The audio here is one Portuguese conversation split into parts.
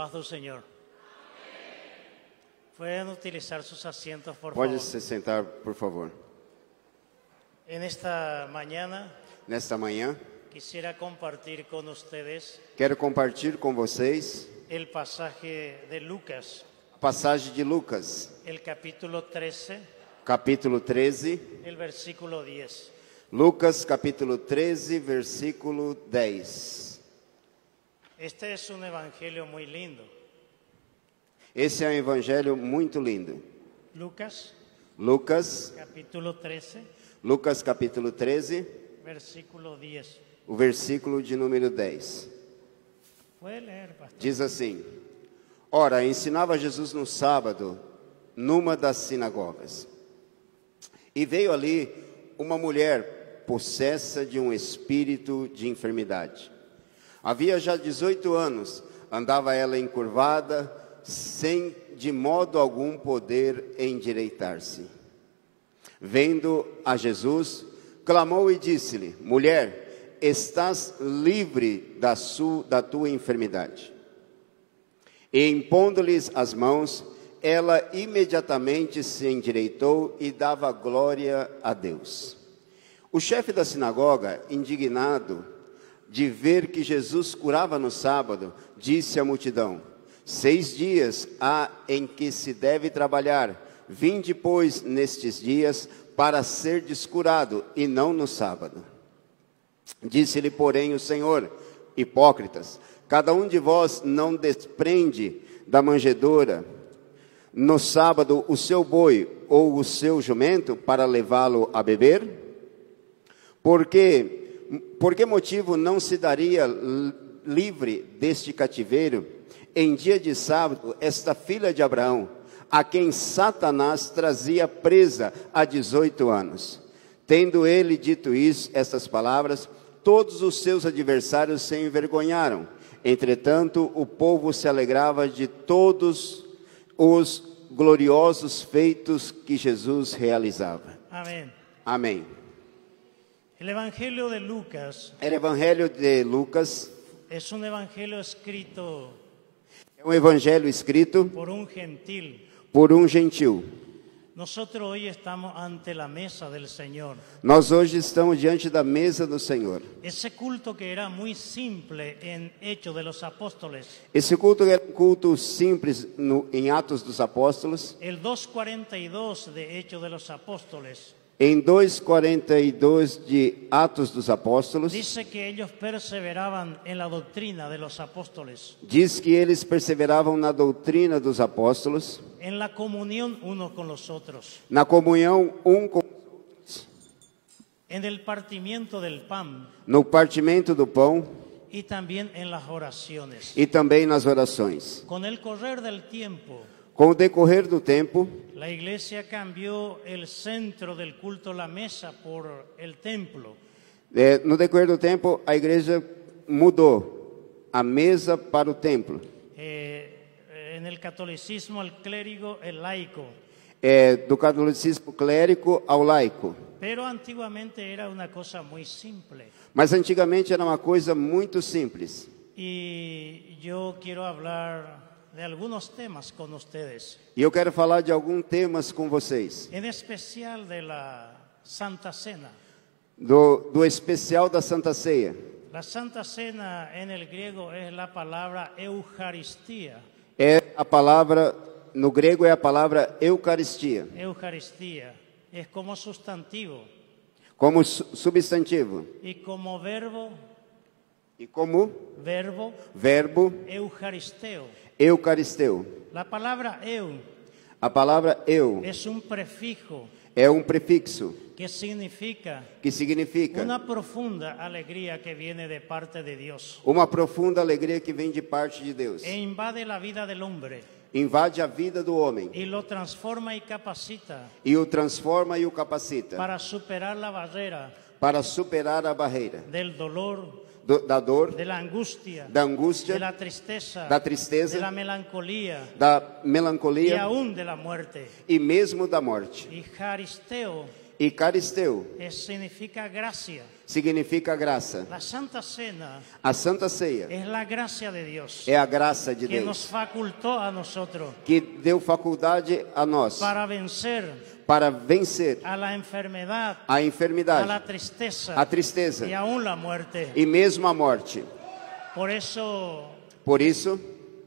Paz do Señor. Pueden utilizar sus asientos, por Pode favor. se sentar, por favor. En esta mañana Nesta manhã, quisiera compartir con ustedes quero compartilhar com vocês el pasaje de Lucas, a passagem de Lucas, el capítulo 13, capítulo 13. el versículo 10. Lucas, capítulo 13, versículo 10. Este es un evangelio muy lindo. Esse é um evangelho muito lindo. Lucas, Lucas, capítulo 13, versículo 10, o o versículo de número 10. Puede leer, pastor. Diz assim: Ora, ensinava Jesus no sábado, numa das sinagogas. E veio ali uma mulher possessa de um espírito de enfermidade. Havia já 18 anos, andava ela encurvada, sem de modo algum poder endireitar-se. Vendo a Jesus, clamou e disse-lhe: Mulher, estás livre da tua enfermidade. E impondo-lhes as mãos, ela imediatamente se endireitou e dava glória a Deus. O chefe da sinagoga, indignado de ver que Jesus curava no sábado, disse à multidão: 6 dias há em que se deve trabalhar. Vinde, pois, nestes dias, para serdes curado, e não no sábado. Disse-lhe, porém, o Senhor: Hipócritas, cada um de vós não desprende da manjedoura no sábado o seu boi ou o seu jumento para levá-lo a beber? Por que motivo não se daria livre deste cativeiro em dia de sábado esta filha de Abraão, a quem Satanás trazia presa há 18 anos? Tendo ele dito estas palavras, todos os seus adversários se envergonharam. Entretanto, o povo se alegrava de todos os gloriosos feitos que Jesus realizava. Amén. Amém. El Evangelio de Lucas O Evangelho de Lucas es un evangelio escrito é um evangelho escrito por un gentil. por um gentil. Nosotros hoy estamos ante la mesa del Señor. Nós hoje estamos diante da mesa do Senhor. Ese culto que era muy simple en Hechos de los Apóstoles. Esse culto era um culto simples em Atos dos Apóstolos. El 2:42 de Hechos de los Apóstoles Em 2:42 de Atos dos Apóstolos, dice que ellos perseveraban en la doctrina de los apóstoles, diz que eles perseveravam na doutrina dos apóstolos, en la comunión unos con los otros, na comunhão com en el partimiento del pan no partimento do pão y también en las oraciones. e também nas orações. Con el correr del tiempo, Com o decorrer do tempo, la iglesia cambió el centro del culto, la mesa, por el templo. no decorrer do tempo, a igreja mudou a mesa para o templo. En el catolicismo, el clérigo, el laico. Do catolicismo clérigo ao laico. Pero antiguamente era una cosa muy simple. Mas antigamente era uma coisa muito simples. Y yo quiero hablar de algunos temas con ustedes, E eu quero falar de alguns temas com vocês. en especial de la Santa Cena. Do especial da Santa Ceia. La Santa Cena en el griego es la palabra Eucaristía. A palavra, no grego é a palavra Eucaristia, Eucaristía es como sustantivo como substantivo. y como verbo, E como verbo, Eucaristeo. Eucaristeu. La palabra eu A palavra eu es un prefijo é um prefixo que significa que significa una profunda alegría que viene de parte de Dios uma profunda alegria que vem de parte de Deus. e invade la vida del hombre Invade a vida do homem y lo transforma y capacita e o transforma e o capacita para superar la barrera para superar a barreira del dolor, da dor, de la angustia, da angústia, de la tristeza, da tristeza, de la melancolía da y melancolia aún de la muerte. e mesmo da morte. Y Eucaristeo E caristeu significa gracia. significa graça. La Santa Cena A Santa Ceia es la gracia de Dios é a graça de que nos Deus facultó a nosotros que deu faculdade a nós para vencer para vencer a la enfermedad, a a la enfermidade, tristeza a tristeza y aún la muerte. e mesmo a morte. Por eso Por isso,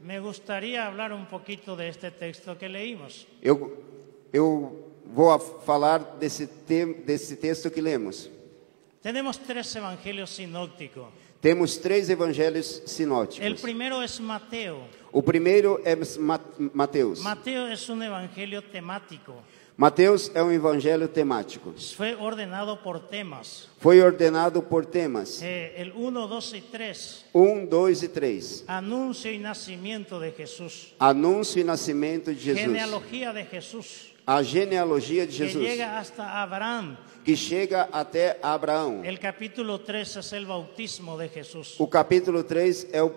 me gustaría hablar un poquito de este texto que leímos. eu vou falar desse texto que lemos. Tenemos tres evangelios sinópticos. Temos 3 evangelhos El sinóticos. primero es Mateo. O primeiro é Mateus. Mateo es un evangelio temático. Mateus é um evangelho temático. Fue ordenado por temas. Foi ordenado por temas El 1, 2 y 3. 1, 2 e 3. Anuncio y nacimiento de Jesús. Anúncio e nascimento de Jesus. Genealogía de Jesús. A genealogia de Que Jesus, llega hasta Abraham. que chega até Abraão. El capítulo 3 es el bautismo de Jesús. O capítulo 3 é o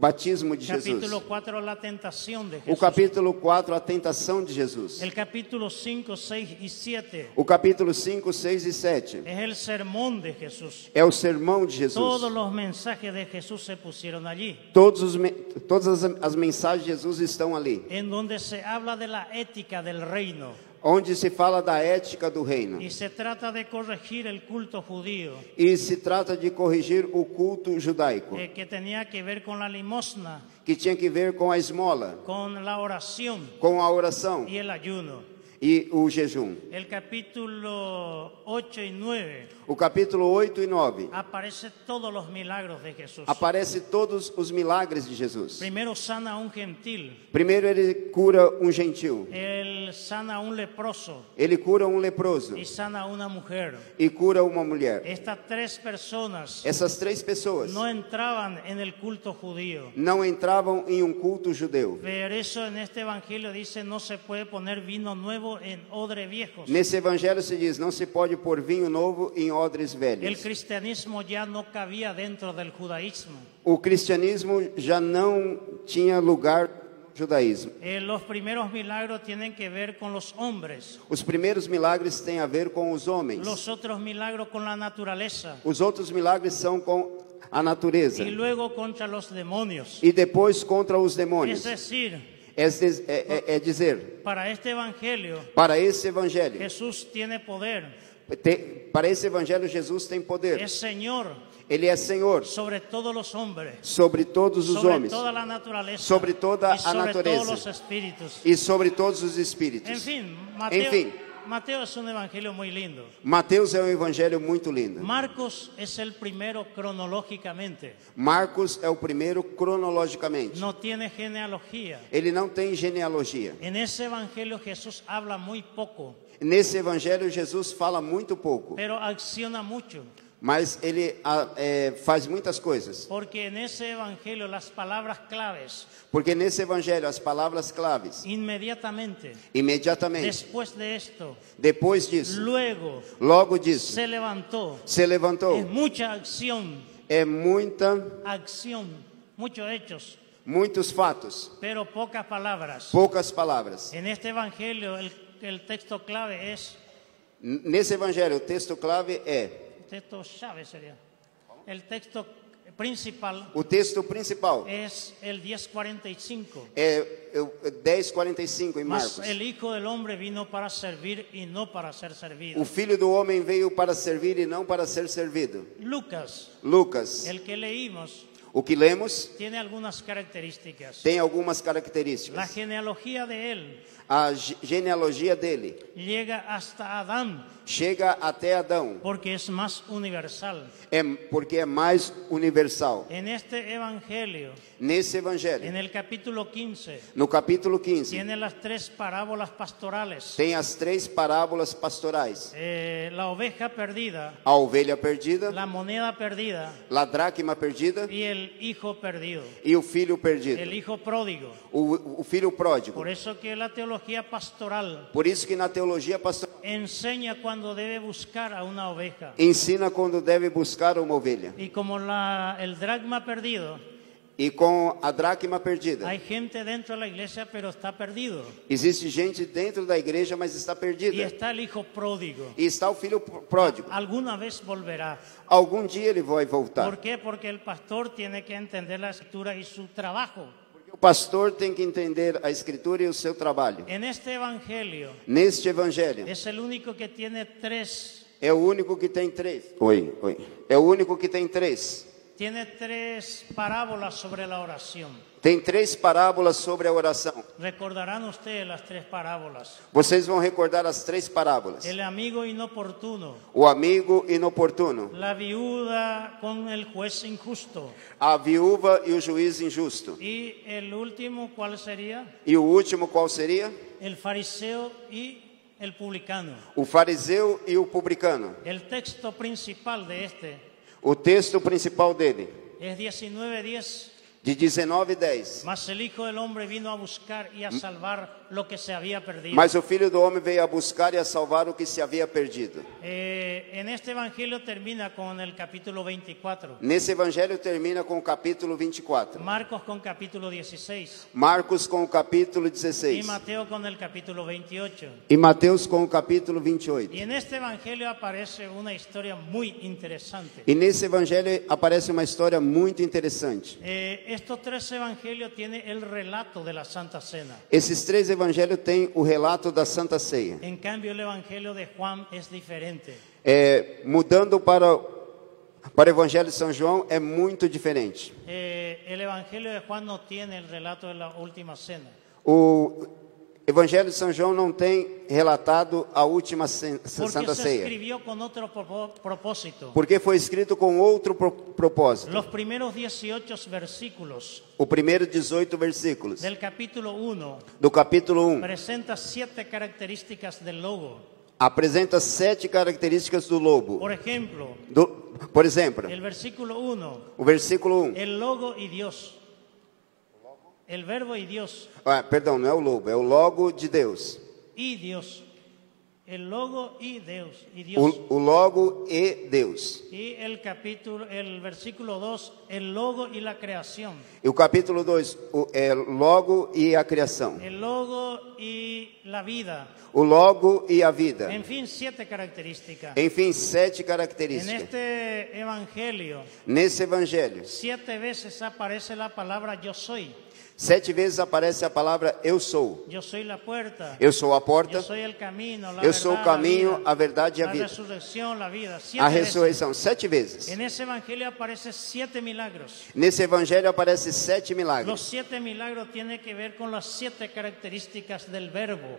batismo de Jesus. Capítulo 4, la tentación de O Jesús. capítulo 4, a tentação de Jesus. El capítulo 5, 6 y 7 O capítulo 5, 6 e 7 es el sermón de Jesús. é o sermão de Jesus. Todos los mensajes de Jesús se pusieron allí, Todas as mensagens de Jesus estão ali, en donde se habla de la ética del reino onde se fala da ética do reino. y se trata de corregir el culto judío E se trata de corrigir o culto judaico, que tenía que ver con la limosna, que tinha que ver com a esmola, con la oración com a oração y el ayuno. e o jejum. El capítulo 8 y 9 O capítulo 8 e 9 aparecen todos los milagros de Jesús. aparece todos os milagres de Jesus. Primero sana a un gentil, Primeiro ele cura um gentil, él sana a un leproso ele cura um leproso y sana a una mujer. e cura uma mulher. Estas 3 personas Essas 3 pessoas no entraban en el culto judío. não entravam em um culto judeu. Por eso en este evangelio dice no se puede poner vino nuevo en odres viejos. Nesse evangelho se diz, não se pode pôr vinho novo em odres El velhos. cristianismo ya no cabía dentro del judaísmo. O cristianismo já não tinha lugar no judaísmo. Los primeros milagros tienen que ver con los hombres, Os primeiros milagres têm a ver com os homens. los otros milagros con la naturaleza Os outros milagres são com a natureza. y luego contra los demonios. E depois contra os Es demônios. decir, É dizer, para este evangelio para esse evangelho, Jesús tiene poder, para esse evangelho Jesus tem poder. es Señor Ele é Senhor sobre todos los hombres, sobre todos os sobre homens toda la naturaleza, sobre toda y a sobre natureza. todos los espíritus. e sobre todos os En espíritos. fin, Enfim. Mateo es un evangelio muy lindo. Mateus é um evangelho muito lindo. Marcos es el primero cronológicamente. Marcos é o primeiro cronologicamente. No tiene genealogía. Ele não tem genealogia. En ese evangelio Jesús habla muy poco, Nesse evangelho Jesus fala muito pouco, pero acciona mucho. mas ele faz muitas coisas. Porque en ese evangelio las palabras claves, Porque nesse evangelho as palavras claves, inmediatamente, imediatamente, después de esto, depois disso, luego logo disso, se levantó. se levantou. Es mucha acción, É muitos muchos hechos, fatos, pero pocas palabras. poucas palavras. En este evangelio el texto clave es, Nesse evangelho o texto clave é, texto llave sería, el texto principal o texto principal es el 10:45. é 10:45 em Mas Marcos. el Hijo del Hombre vino para servir y no para ser servido. O filho do homem veio para servir e não para ser servido. Lucas, Lucas, el que leímos, o que lemos, tiene algunas características. tem algumas La características. genealogía de él A genealogia dele llega hasta Adán chega até Adão, porque es más universal. porque é mais universal. En este evangelio, Nesse evangelho, en el capítulo 15, no capítulo 15, tiene las 3 parábolas pastorales. tem as 3 parábolas pastorais: La oveja perdida, a ovelha perdida, la moneda perdida a dracma perdida y el hijo perdido, e o filho perdido, el hijo pródigo. o filho pródigo. Por eso que la teología pastoral Por isso que na teologia pastoral enseña cuando debe buscar a una oveja. ensina quando deve buscar uma ovelha. Y como el dracma perdido e com a dracma perdida. Hay gente dentro de la iglesia, pero está perdido. Existe gente dentro da igreja, mas está Y perdida. está el hijo pródigo. E está o filho pródigo. Alguna vez volverá. Algum dia ele vai voltar. ¿Por qué? Porque el pastor tiene que entender la escritura y su trabajo. O pastor tem que entender a escritura e o seu trabalho. En este evangelio Neste evangelho, es el único que tiene tres. é o único que tem três. Oi. É o único que tem três. Tiene tres parábolas sobre la oración. Tem três parábolas sobre a oração. Recordarán ustedes las tres parábolas. Vocês vão recordar as três parábolas. El amigo inoportuno, O amigo inoportuno, la viuda con el juez injusto. a viúva e o juiz injusto. Y el último, ¿cuál sería? E o último qual seria? El fariseo y el publicano. O fariseu e o publicano. El texto principal de este O texto principal dele, es 19:10. de 19:10. Mas el Hijo del Hombre vino a buscar y a salvar lo que se había perdido. Mas o Filho do Homem veio a buscar e a salvar o que se havia perdido. En este evangelio termina con el capítulo 24. Nesse evangelho termina com o capítulo 24. Marcos con capítulo 16. Marcos com o capítulo Y 16. Mateo con el capítulo 28. E Mateus com o capítulo 28. Y en este evangelio aparece una historia muy interesante. E nesse evangelho aparece uma história muito interessante. Estos tres evangelios tienen el relato de la Santa Cena. Esses três evangelhos têm o relato da Santa Ceia. En cambio, el evangelio de Juan es diferente. Mudando para o evangelho de São João é muito diferente. El evangelio de Juan no tiene el relato de la última cena. O evangelho de São João não tem relatado a última Porque Santa se Ceia. escribió con otro propósito. Porque foi escrito com outro propósito. Los primeros 18 versículos O primeiro 18 versículos del capítulo 1 do capítulo 1 presenta 7 características del logo. apresenta 7 características do lobo. Por ejemplo, Por exemplo, el versículo 1, o versículo 1. el logo y Dios. El verbo y Dios. Perdão, não é o lobo, é o logo de Deus. Y Dios. El logo y Dios. Y Dios. O logo e Deus. Y el versículo 2, el logo y la creación. E o capítulo 2 é logo e a criação. El logo y la vida. O logo e a vida. En fin, 7 características. Enfim, 7 En características. este evangelio, Nesse evangelho, 7 veces aparece la palabra yo soy. 7 vezes aparece a palavra eu sou. Yo soy la puerta. Eu sou a Yo porta, soy el camino, la eu sou o verdad, caminho, la vida, a verdade e a la vida. resurrección, la vida. 7 A veces. ressurreição, 7 vezes. En ese evangelio aparecen 7 milagros. Nesse evangelho aparece 7 Los milagres. 7 milagros tienen que ver con las 7 características del verbo.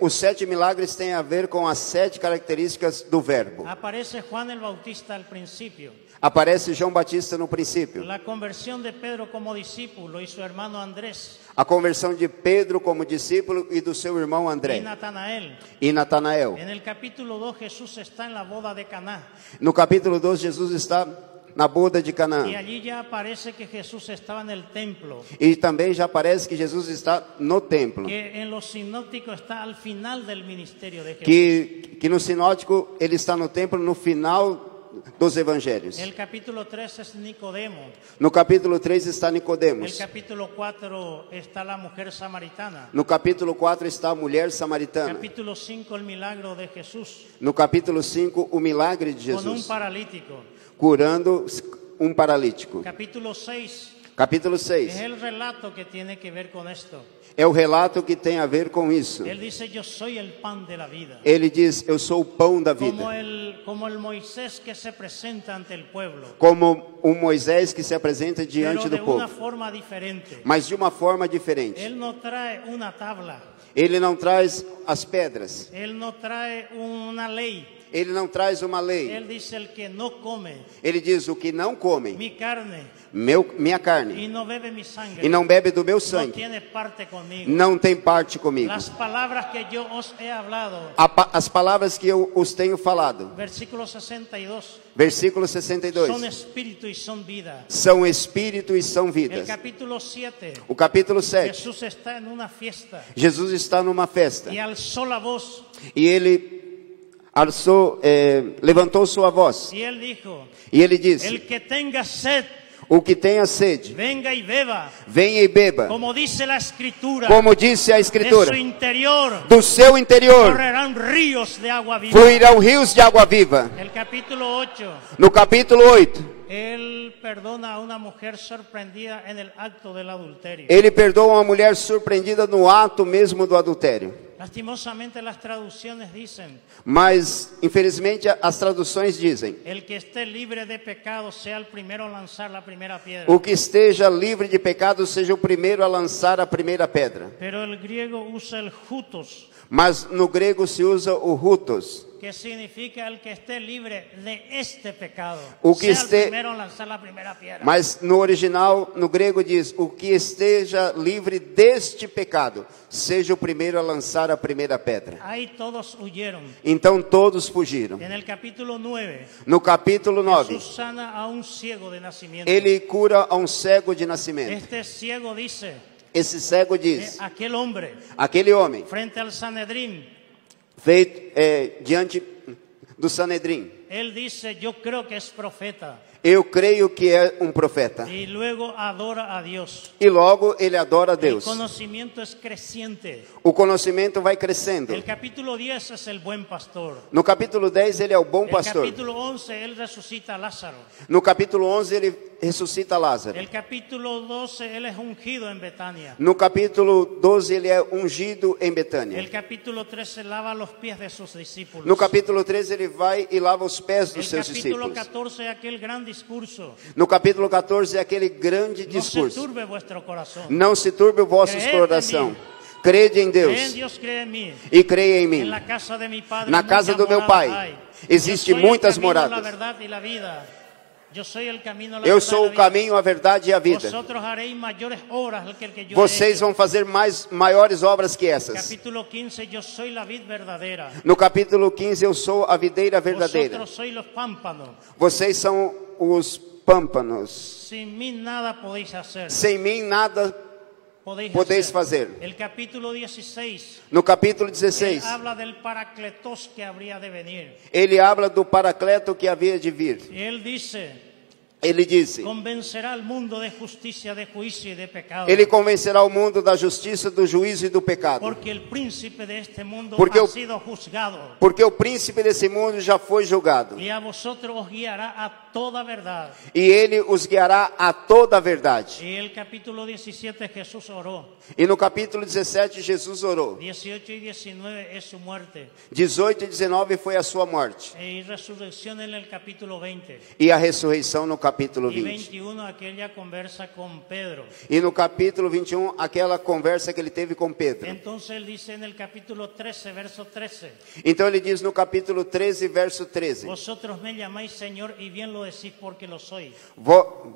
Os 7 milagres têm a ver com as 7 características do verbo. Aparece Juan el Bautista al principio. Aparece João Batista no princípio. La conversión de Pedro como discípulo y su hermano Andrés A conversão de Pedro como discípulo e do seu irmão y André Natanael. e Natanael. En el capítulo 2 Jesús está en la boda de Caná. No capítulo 2, Jesus está na boda de Y Canaã. allí ya aparece que Jesús estaba en el templo. E também já aparece que Jesus está no templo. Que en los sinópticos está al final del ministerio de Jesús. Que no sinótico ele está no templo no final dos evangelhos. El capítulo 3 es Nicodemo. No capítulo 3 está El Nicodemos. capítulo 4 está la mujer samaritana. No capítulo 4 está a mulher samaritana. Capítulo 5 el milagro de Jesús No capítulo 5 o milagre de con un Jesus paralítico. curando um paralítico. Capítulo 6 Capítulo es 6 el relato que tiene que ver con esto. é o relato que tem a ver com isso. Él dice, yo soy el pan de la vida. Ele diz: eu sou o pão da vida. Como el Moisés que se presenta ante el pueblo, Como um Moisés que se apresenta pero diante de do una povo, forma diferente. mas de uma forma diferente. Él no trae una tabla, Ele não traz as pedras, él no trae una ley. ele não traz uma lei. Él dice, el que no come Ele diz: o que não come mi carne minha y carne no bebe mi sangre, e não bebe do meu no sangue, tiene parte conmigo. não tem parte comigo. Las palabras que yo os he hablado, As palavras que eu os tenho falado, versículo 62, versículo son 62, espíritu y son vida. são espírito e são El vidas. capítulo 7, O capítulo 7, Jesús está en una fiesta Jesus está numa festa y alzó la voz e ele levantou sua voz y él dijo, e ele disse: el que tenga sed, O que tenha sede, venga y beba. venha e beba. Como dice la Escritura, Como disse a de Escritura, su interior do seu interior correrán ríos de agua viva. fluirão rios de água viva. El capítulo 8, No capítulo 8, él perdona a una mujer sorprendida en el acto del adulterio. ele perdoa uma mulher surpreendida no ato mesmo do adultério. Lastimosamente las traducciones dicen, Mas, infelizmente, as traduções dizem: el que esté libre de pecado sea el primero a lanzar la primera piedra. o que esteja livre de pecado seja o primeiro a lançar a primeira pedra. Pero el griego usa el hutos, Mas no grego se usa o hutos, que significa el que esté libre de este pecado. O que sea esté- el primero en lanzar la primera piedra. mas no original, no grego diz: o que esteja livre deste pecado seja o primeiro a lançar a primeira pedra. Ahí todos huyeron. Então todos fugiram. En el capítulo 9, No capítulo 9, Jesús sana a un ciego de nacimiento. ele cura a um cego de nascimento. Este ciego dice, Esse cego diz: aquel hombre aquele homem frente al Sanedrín, feito diante do Sanedrim, él dice, yo creo que es profeta. eu creio que é um profeta. Y luego adora a Dios. E logo ele adora a El Deus. conocimiento es creciente. O conhecimento vai crescendo. El capítulo 10 es el buen pastor. No capítulo 10 ele é o bom El pastor. capítulo 11 él resucita a Lázaro. No capítulo 11 ele ressuscita Lázaro. El capítulo 12 él es ungido en Betania. No capítulo 12 ele é ungido em Betânia. El capítulo 13 lava los pies de sus discípulos. No capítulo 13 ele vai e lava os pés dos El seus capítulo discípulos. 14 aquel gran discurso. No capítulo 14 é aquele grande No se discurso. turbe vuestro corazón. Não se turbe o vosso Creed em coração. mim. Crede em Cree en Deus Dios, cree en mí. e creia em En mim. la casa de mi padre Na casa muchas do meu moradas pai hay. existe Yo soy el muitas camino, la moradas. verdad y la vida. Yo soy el camino, la Eu verdad sou y o la vida. caminho, a verdade e a vida. Vosotros haréis mayores obras que el que yo he Vocês hecho. vão fazer maiores obras que essas. Capítulo 15, yo soy la vid verdadera. No capítulo 15, eu sou a videira verdadeira. Vosotros sois los pámpanos. Vocês são os pâmpanos. Sin mí nada podéis hacer. Sem mim nada podeis fazer. El capítulo 16, No capítulo él 16, habla del paracletos que habría de venir. ele habla do paracleto que havia de vir. Y él dice, Ele disse: convencerá al mundo de justicia, de juicio y de pecado. ele convencerá o mundo da justiça, do juízo e do pecado. Porque el príncipe de este mundo Porque ha o- sido juzgado. Porque o príncipe desse mundo já foi julgado. Y a vosotros os guiará a toda verdad. E ele os guiará a toda a verdade. Y el capítulo 17 Jesús oró. E no capítulo 17, Jesus orou. 18 y 19 es su muerte. 18 e 19 foi a sua morte. Y resurrección en el capítulo 20. E a ressurreição no capítulo Y 20. 21 aquella conversa con Pedro. E no capítulo 21, aquela conversa que ele teve com Pedro. Entonces él dice en el capítulo 13, verso 13. Então ele diz no capítulo 13, verso 13: Vosotros me llamáis Señor y bien lo decís porque lo soy.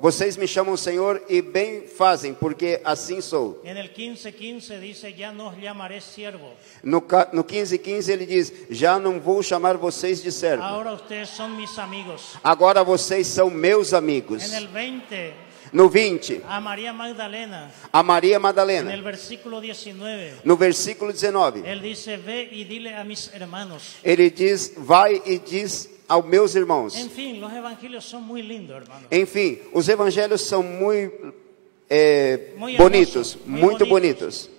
Vocês me chamam Senhor e bem fazem, porque assim sou. En el 15:15 dice, ya no os llamaré siervo. No 15:15 ele diz: já não vou chamar vocês de servo. Ahora ustedes son mis amigos. Agora vocês são meus amigos. En el 20, No 20, a María Magdalena, a Maria en Madalena. el versículo 19, No versículo 19, él dice, ve y dile a mis hermanos. ele diz: vai e diz aos meus irmãos. En fin, los evangelios son muy lindos, hermanos. Enfim, os evangelhos são muito Muy bonitos, hermosos, muy muito bonitos. bonitos.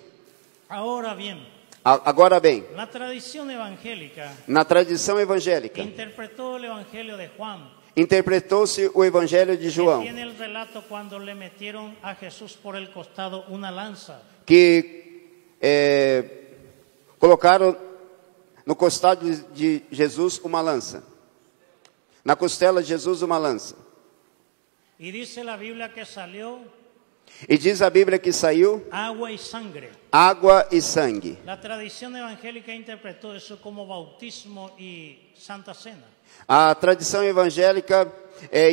Ahora bien, Agora bem, la tradición evangélica na tradição evangélica, interpretó el evangelio de Juan, interpretou-se o evangelho de que João, tiene el relato cuando le metieron a Jesús por el costado una lanza. que colocaram no costado de Jesus uma lança, na costela de Jesus uma lança. Y dice la Biblia que salió E diz a Bíblia que saiu agua y sangre. água e sangue. La tradición evangélica interpretó eso como bautismo y Santa Cena. A tradição evangélica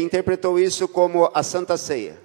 interpretou isso como a Santa Ceia,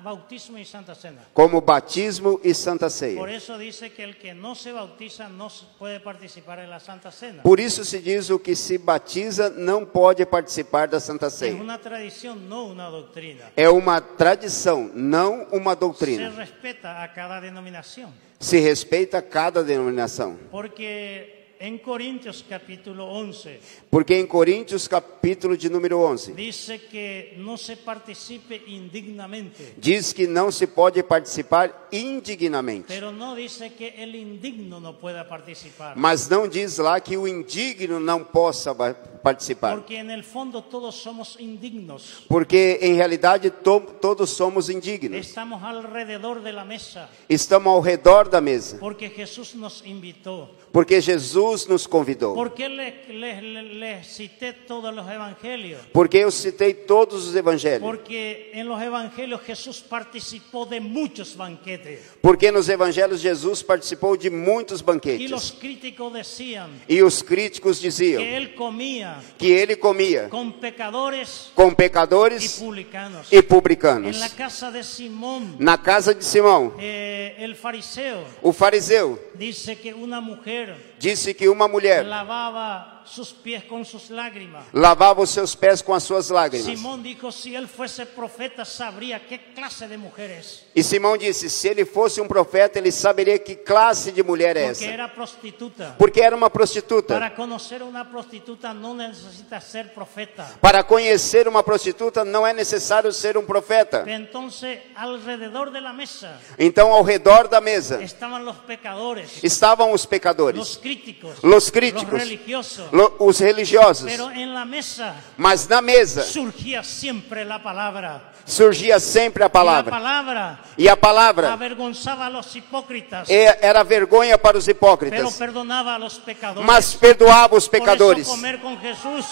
Bautismo y Santa Cena. como batismo e Santa Ceia. Por eso dice que el que no se bautiza no puede participar en la Santa Cena. Por isso se diz: o que se batiza não pode participar da Santa Es Ceia. una tradición, no una doctrina. É uma tradição, não uma Se doutrina. respeta a cada denominación. Se respeita cada denominação. Porque en Corintios capítulo 11 Porque em Coríntios, capítulo de número 11, dice que no se participe indignamente, diz que não se pode participar indignamente. pero no dice que el indigno no pueda participar. Mas não diz lá que o indigno não possa participar. Porque en el fondo todos somos indignos. Porque em realidade todos somos indignos. Estamos alrededor de la mesa. Estamos ao redor da mesa. Porque Jesús nos invitó. Porque Jesus nos convidou. Porque le cité todos los evangelios. Porque eu citei todos os evangelhos. Porque en los evangelios Jesús participó de muchos banquetes. Porque nos evangelhos Jesus participou de muitos Y banquetes. los críticos decían E os críticos diziam que él comía que ele comia con pecadores com y pecadores publicanos. e publicanos. En la casa de Simón, Na casa de Simão, el fariseo o fariseu dice que una mujer disse que uma mulher lavaba sus pies con sus lágrimas. lavava os seus pés com as suas lágrimas. Simón dijo, si él fuese profeta, sabría qué clase de mujeres. E Simão disse, se ele fosse um profeta, ele saberia que classe de mulher é Porque essa. era prostituta. Porque era uma prostituta. Para conocer a una prostituta no necesita ser profeta. Para conhecer uma prostituta não é necessário ser um profeta. Entonces, alrededor de la mesa Então, ao redor da mesa estaban los pecadores, estavam os los pecadores, críticos, los críticos, los religiosos. os religiosos. Pero en la mesa Mas na mesa surgía siempre la palabra. surgia sempre a Y la palavra. palabra E a palavra avergonzaba a los hipócritas, era vergonha para os pero hipócritas, perdonaba a los pecadores. mas perdoava os Por pecadores. eso comer con Jesús,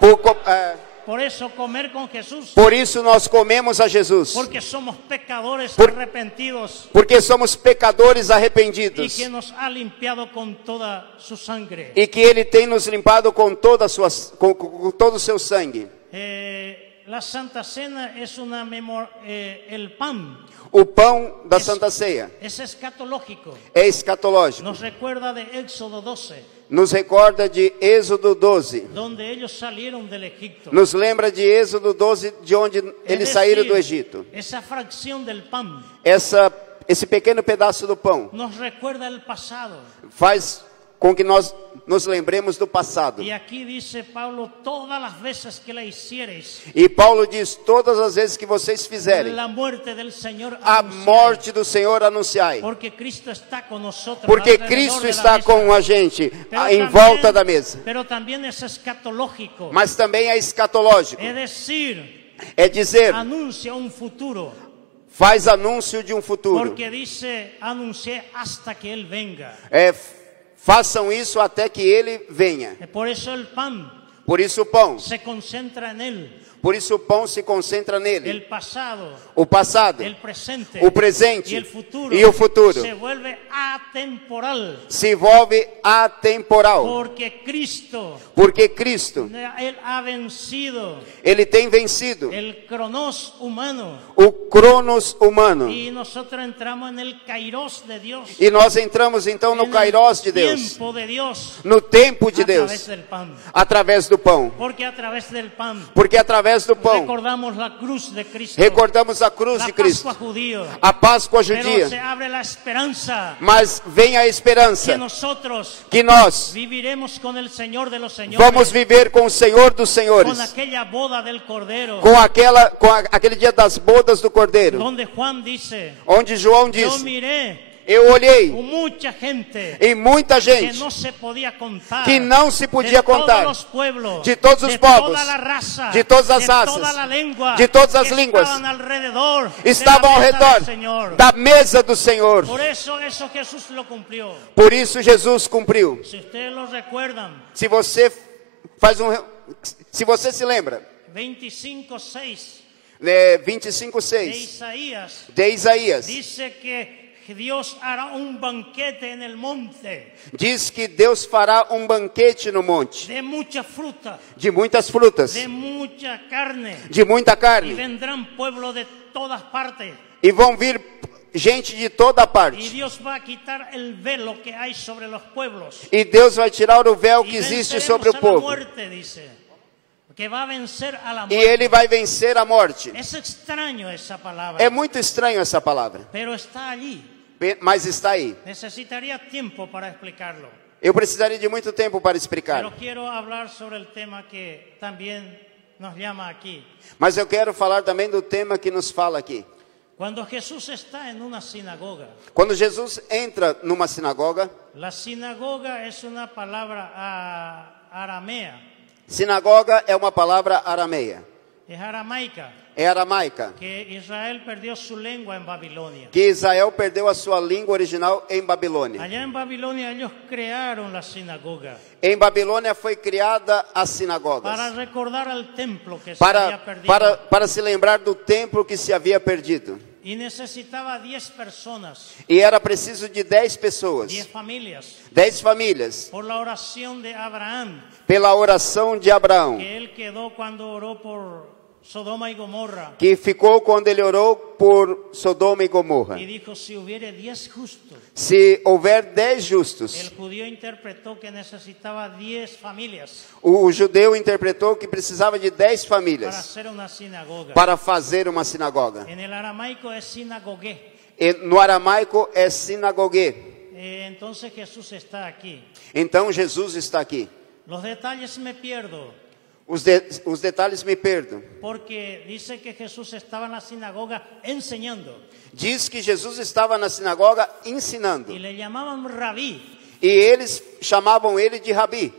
Por, por eso comer con Jesús, por isso nós comemos a Jesus. porque somos pecadores Por- arrepentidos Porque somos pecadores y arrependidos. que nos ha limpiado con toda su sangre. E que Ele tem nos limpado com com todo o seu sangue. La Santa Cena es una el pan O pão da Santa Ceia es escatológico. é escatológico. Nos recuerda de Éxodo 12, Nos recorda de Êxodo 12. donde ellos salieron del Egipto. Nos lembra de Êxodo 12, de onde eles saíram do Egito. Esa fracción del pan Esse pequeno pedaço do pão nos recuerda el pasado. faz com que nós nos lembremos do passado. Y aquí dice Pablo, todas las veces que la hiciereis, E Paulo diz, todas as vezes que vocês fizerem la muerte del Señor a anunciai, morte do Senhor, anunciai. porque Cristo está con nosotros. Porque alrededor Cristo de la está mesa. com a gente, Pero em también- volta da mesa. Pero también es escatológico. Mas também é escatológico. Es decir, É dizer, anuncia un futuro. faz anúncio de um futuro. Porque dice, anuncié hasta que Él venga. Façam isso até que Ele venha. Por eso el pan Por isso o pão. se concentra en Él. Por isso o pão se concentra nele. El pasado, O passado, el presente, o presente y el futuro, e o futuro se vuelve atemporal. se envolve atemporal. Porque Cristo, Porque Cristo, Él ha vencido Ele tem vencido el cronos humano. o cronos humano. Y nosotros entramos en el kairos de Dios. E nós entramos então no en Kairos de el Deus. tiempo de Dios. No tempo de A través Deus. del pan. Através do pão. Porque a través del pan Porque através do pão recordamos la cruz de Cristo. recordamos a cruz la de Cristo. Pascua judío. A Páscoa Pero se judia. abre la esperanza Mas vem a que esperança nosotros que nós viviremos con el Señor de los señores. vamos viver com o Senhor dos con Senhores. aquella boda del Cordero. Com aquele dia das bodas do Cordeiro. Donde Juan dice, Onde João yo disse, miré eu olhei mucha gente em muita que gente no se podía contar, que não se podia de todos contar, los pueblos, de todos os de povos, toda la raza, de todas as de raças, toda la lengua, de todas as que línguas, estaban alrededor estavam ao de la mesa redor del Señor. da mesa do Senhor. Por eso Jesús lo cumplió. Por isso Jesus cumpriu. Si ustedes lo recuerdan, Se você se lembra, 25:6 25:6 de Isaías de Isaías, dice que Dios hará un banquete en el monte diz que Deus fará um banquete no monte, de mucha fruta, de muitas frutas, de mucha carne, de muita y carne, vendrán pueblos de todas partes. e vão vir gente de toda Y parte. Dios va a quitar el velo que hay sobre los pueblos. E Deus vai tirar o véu Y que existe venceremos sobre o a la povo. muerte, dice. Que va a vencer a la E muerte. ele vai vencer a morte. Es extraño esa palabra, É muito estranho essa palavra, pero está allí. mas está aí. Necesitaría tiempo para explicarlo. Eu precisaria de muito tempo para explicar. pero quiero hablar sobre el tema que también nos llama aquí. Mas eu quero falar também do tema que nos fala aqui. Cuando Jesús está en una sinagoga, Quando Jesus entra numa sinagoga, la sinagoga es una palabra aramea, sinagoga é uma palavra arameia, es aramaica, é aramaica, que Israel perdió su lengua en Babilonia. que Israel perdeu a sua língua original em Babilônia. Allá en Babilonia ellos crearon la sinagoga Em Babilônia foi criada as sinagogas para recordar al templo que se había perdido. para se lembrar do templo que se havia perdido. Y necesitaba 10 personas, E era preciso de 10 pessoas, 10 familias, 10 famílias, por la oración de Abraham, pela oração de Abraão, que él quedó cuando oró por Sodoma y Gomorra. que ficou quando ele orou por Sodoma e Gomorra. Y dijo, si hubiere 10 justos, Se houver 10 justos, el judío interpretó que necesitaba 10 familias o judeu interpretou que precisava de 10 para famílias hacer una sinagoga. para fazer uma sinagoga. En el aramaico es sinagogué. E no aramaico é sinagogue. Entonces Jesús está aquí. Então Jesus está aqui. Los detalles me pierdo, Os detalhes me perdo. porque dice que Jesús estaba en la sinagoga enseñando. Diz que Jesus estava na sinagoga ensinando. Y le llamaban rabí, E eles chamavam ele de Rabi.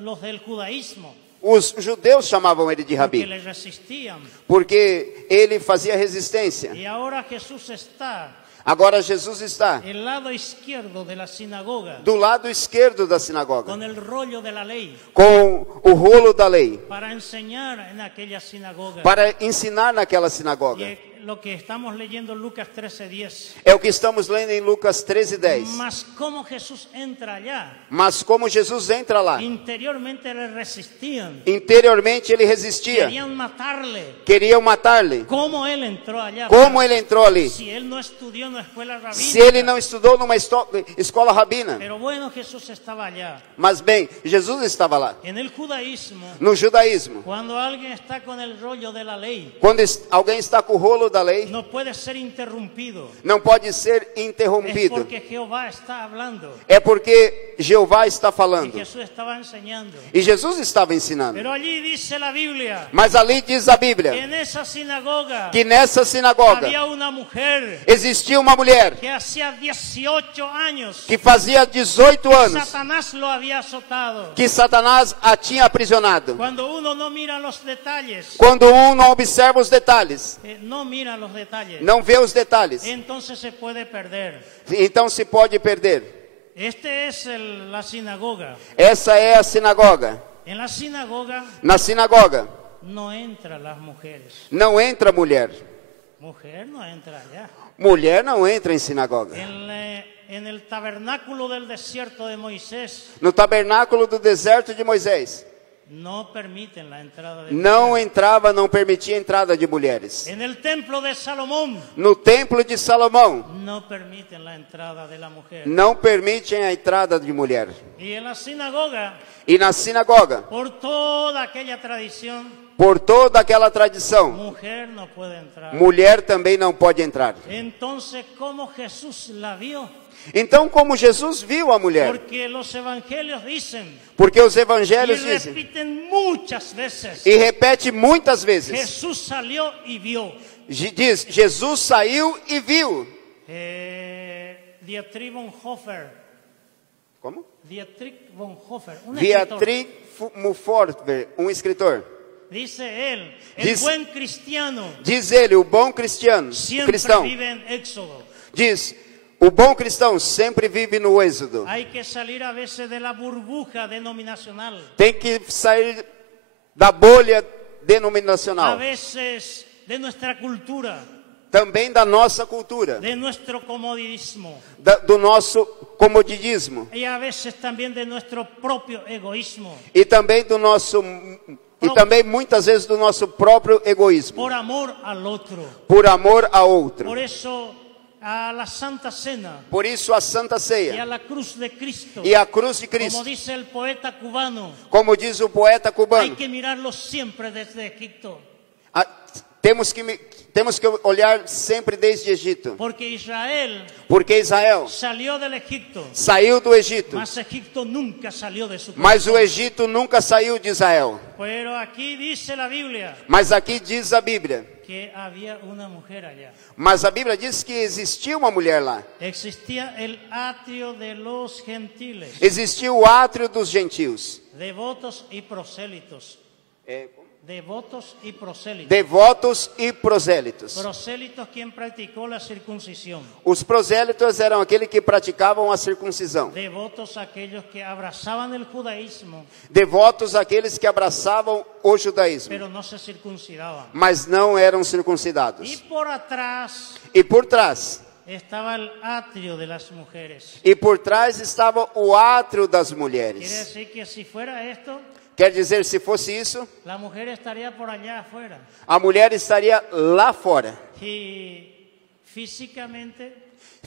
los del judaísmo, Os judeus chamavam ele de que Rabi, le resistían. porque ele fazia resistência. Y ahora Jesús está Agora Jesus está el lado izquierdo de la sinagoga, do lado esquerdo da sinagoga, con el rollo de la lei, com o rolo da lei, para enseñar en aquella sinagoga. para ensinar naquela sinagoga. Y lo que estamos leyendo en Lucas 13:10. É o que estamos lendo em Lucas 13:10. Mas como Jesús entra allá, Mas como Jesus entra lá, interiormente le resistían, interiormente ele resistia. querían matarle. Queriam matar-lhe. ¿Cómo él entró allá? Como ele entrou ali? Si él no estudió en la escuela rabínica. Se ele não estudou numa escola rabina. Pero bueno, Jesús estaba allá. Mas bem, Jesus estava lá. En el judaísmo, No judaísmo, cuando alguien está con el rollo de la ley, quando alguém está com o rolo da lei, no puede ser interrumpido. não pode ser Es interrompido. porque Jehová está hablando. É porque Jeová está Y falando. Jesús estaba enseñando. E Jesus estava ensinando. Pero allí dice la Biblia Mas ali diz a que Bíblia en esa sinagoga que nessa sinagoga había una mujer existia uma mulher que hacía 18 años que fazia 18 anos Satanás lo había azotado. que Satanás a tinha aprisionado. Cuando uno no mira los detalles, Quando não observa os detalhes, no mira los detalles, não vê os detalhes, entonces se puede perder. então se pode perder. Este es la sinagoga. Essa é a sinagoga. En la sinagoga Na sinagoga no entran las mujeres. não entra mulher. Mujer no entra allá. Mulher não entra em sinagoga. En el tabernáculo del desierto de Moisés No tabernáculo do deserto de Moisés, no permiten la entrada de não entrava, não permitia a entrada de mulheres. En el templo de Salomón No templo de Salomão, no permiten la entrada de la mujer. não permitem a entrada de mulher. Y en la sinagoga, E na sinagoga, por toda aquella tradición, por toda aquela tradição, mujer no puede entrar. mulher também não pode entrar. Entonces, ¿cómo Jesús la vio? Então, como Jesus viu a mulher? Porque los evangelios dicen, Porque os y evangelhos dizem, repiten muchas veces, e repete muitas vezes, Jesús salió y vio. diz, Jesus saiu e viu. Dietrich Bonhoeffer, Como? Dietrich Bonhoeffer, un escritor, Dietrich Bonhoeffer, um escritor. dice él, el Diz- buen cristiano Diz ele, o bom cristão, siempre vive en Éxodo. diz, o bom cristão sempre vive no êxodo. Hay que salir a veces de la burbuja denominacional, Tem que sair da bolha a denominacional, veces de nuestra cultura, também da nossa cultura, de nuestro comodismo do nosso comodismo y a veces también de nuestro propio egoísmo, e também do nosso e também muitas vezes do nosso próprio egoísmo, por amor al otro. por amor a outro. Por eso a la Santa Cena Por isso a Santa y a Ceia la cruz de Cristo, e a cruz de como Cristo, dice el poeta cubano, como diz o poeta hay cubano, que mirarlo siempre desde Egipto. Temos que olhar sempre desde o Egito. Porque Israel saiu do Egito. mas Egipto nunca salió de su Mas corazón. o Egito nunca saiu de Israel. Pero aquí dice la Biblia Mas aqui diz a Bíblia. que había una mujer allá. Mas a Bíblia diz que existia uma mulher lá. Existía el atrio de los gentiles, Existia o átrio dos gentios. devotos y prosélitos. Devotos y prosélitos. Devotos e prosélitos. Prosélitos, quien practicó la circuncisión. Os prosélitos eram aqueles que praticavam a circuncisão. Devotos, aquellos que abrazaban el judaísmo, Devotos, aqueles que abraçavam o judaísmo, pero no se circuncidaban. mas não eram circuncidados. Y por atrás E por trás, estaba el atrio de las mujeres. estava o átrio das Quiere mulheres. decir que si fuera esto, Quer dizer, se fosse isso, la mujer estaría por allá afuera. a mulher estaria lá fora. Y físicamente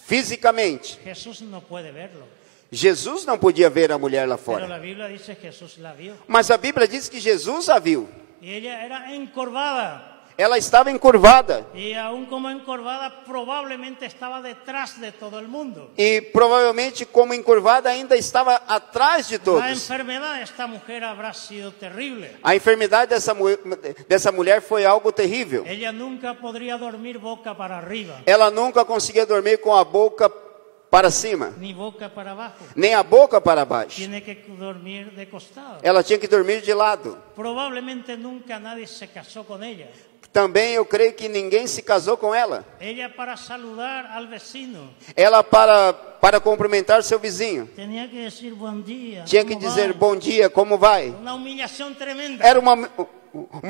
Fisicamente, Jesús no puede verlo. Jesus não podia ver a mulher lá Pero fora. la Biblia dice que Jesús la vio. Mas a Bíblia diz que Jesus a viu. Y ella era encorvada. Ela estava encurvada. Y aún como encorvada, probablemente estaba detrás de todo el mundo. E provavelmente, como encurvada, ainda estava atrás de La todos. enfermedad de esta mujer habrá sido terrible. A enfermidade dessa mulher foi algo terrível. Ella nunca podría dormir boca para arriba, Ela nunca conseguia dormir com a boca para cima, ni boca para abajo. nem a boca para baixo. Tiene que dormir de costado. Ela tinha que dormir de lado. Probablemente nunca nadie se casó con ella. Também eu creio que ninguém se casou com ela. Ella, para saludar al vecino, Ela, para cumprimentar seu vizinho, tenía que decir buen día. tinha que ¿cómo dizer va? bom dia, como vai? Una humillación tremenda. Era uma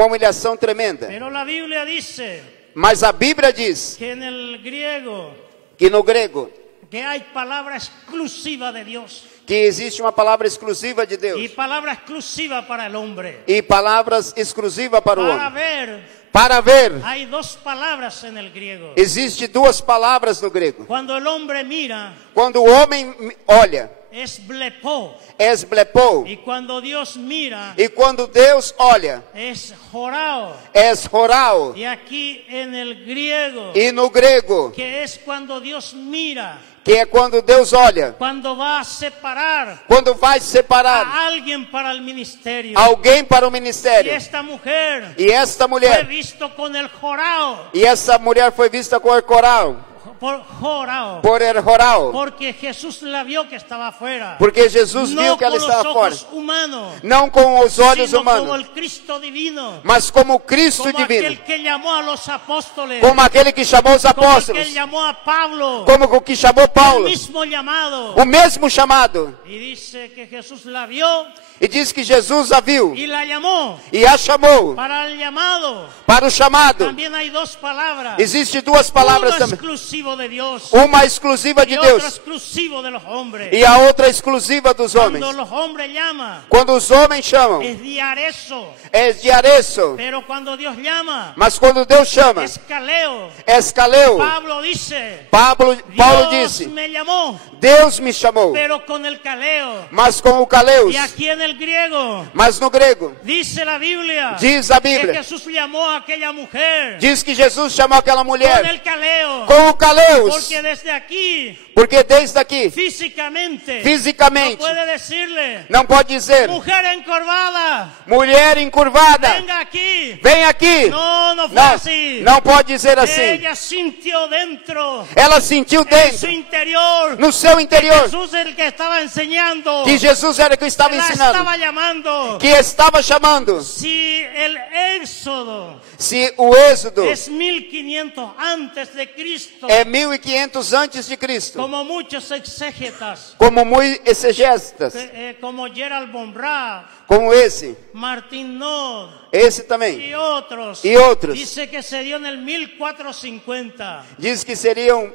humilhação tremenda. Pero la Biblia dice Mas a Bíblia diz que en el griego que no grego que hay palabra exclusiva de Dios que existe uma palavra exclusiva de y Deus palabra exclusiva para el hombre. e palavras exclusivas para o Para homem. ver, Para ver, hay dos palabras en el griego. existe duas palavras no grego. Cuando el hombre mira, Quando o homem olha, es blepo. esblepou. Y cuando Dios mira, E quando Deus olha, es jorao. esrorao. Y aquí en el griego, E no grego, que es cuando Dios mira, que é quando Deus olha, cuando va a separar quando vai separar a alguien para el ministerio. alguém para o Y ministério. esta mujer E esta fue mulher, visto con el jorao. e essa mulher foi vista com o coral, Por jorao. por el coral, Porque Jesús la vio que estaba afuera. porque Jesus viu No que ela con los estava fora, ojos humanos, não com os olhos sino como humanos, el Cristo divino. mas como Cristo Como divino, aquel que llamó a los apóstoles. como aquele que chamou os Como el apóstolos, que llamó a Pablo. como o que chamou El Paulo, mismo llamado. o mesmo chamado. Y dice que Jesús la vio E diz que Jesus a viu y la llamó. e a chamou Para el llamado para o chamado. también hay dos palabras. Existem duas palavras Uno também. exclusivo de Dios Uma exclusiva de y otro Deus exclusivo de los hombres. e a outra exclusiva dos homens. Cuando los hombres llaman, Quando os homens chamam, es diarezo. é diareço. Pero cuando Dios llama, Mas quando Deus chama, es caleo. é escaleu. Pablo dice, Paulo Dios disse, me llamó, Deus me chamou. pero con el caleo. Mas com o caleus, Y aquí en el griego, mas no grego, dice la Biblia, diz a que Bíblia, Jesús llamó a aquella mujer diz que Jesus chamou aquela con mulher el caleo. com o caleus. Porque desde aquí, Porque desde aqui, físicamente, no fisicamente, puede decirle, não pode dizer, mujer encorvada, mulher encurvada, venga aquí. vem aqui. No, no fue Não, así. não pode dizer assim. Ella sintió dentro, Ela sentiu en su dentro, interior, no seu interior, Jesús es el que estaba enseñando, que Jesus era que estava la ensinando, estaba llamando. que estava chamando. Si el Éxodo Se o Êxodo es 1500 antes de Cristo, é 1500 antes de Cristo, como muchos exégetas, como muitos exegetas, como Gerald Bonbra, como esse, Martín Nod esse também, y otros, e outros, dice que se dio en el 1450, diz que seriam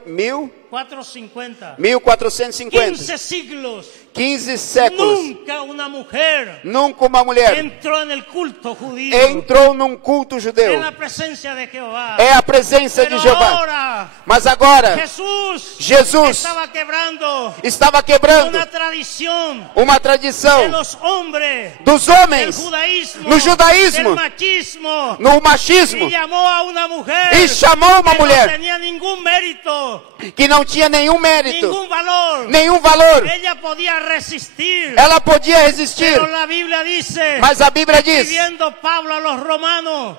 450, 1450, 15 siglos. 15 séculos. Nunca una mujer Nunca uma mulher entró en el culto judío, entrou num culto judeu. en la presencia de Jehová. É a presença Pero de Jeová. ahora Mas agora, Jesús Jesus estaba quebrando estava quebrando una tradición uma de tradição los hombres dos del homens judaísmo, no judaísmo, machismo. No machismo. Y llamó a una mujer E chamou uma que no mulher tenía ningún mérito, que não tinha nenhum mérito, ningún valor. nenhum valor. Ella podía resistir. Ela podia resistir. Pero la Biblia dice, Mas a Bíblia diz, escribiendo Pablo a los romanos,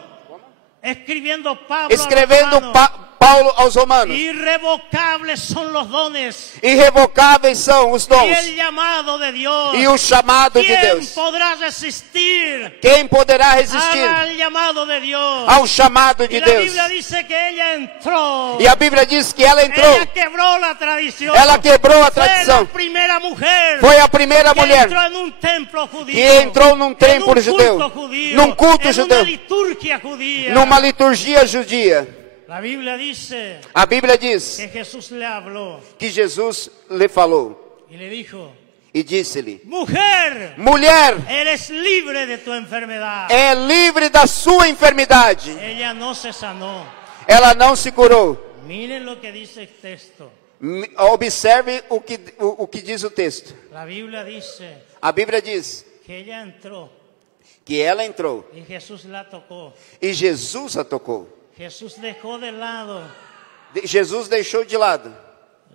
escribiendo Pablo escrevendo a los romanos, Paulo aos Romanos, irrevocables son los dones irrevocáveis são os y dons el llamado de Dios. e o chamado de ¿Quién Deus. podrá resistir Quem poderá resistir al llamado de Dios? ao chamado Y de la Deus? Biblia dice que ella entró. E a Bíblia diz que ela entrou. Ella quebró la tradición. Ela quebrou a Fue tradição. la primera mujer Foi a primeira que mulher entró en un templo judío, que entrou num templo en un judeu, culto judío, num culto en judeu, una liturgia judía. numa liturgia judia. La Biblia dice A Bíblia diz que Jesús le habló que Jesus lhe falou y le dijo: e disse-lhe: mujer, mulher, eres libre de tu enfermedad. é livre da sua enfermidade. Ella no se sanó. Ela não se curou. Miren lo que dice el texto. Observe o que diz o texto. La Biblia dice A Bíblia diz que ella entró que ela entrou y Jesús la tocó. e Jesus a tocou. Jesús dejó de lado Jesus deixou de lado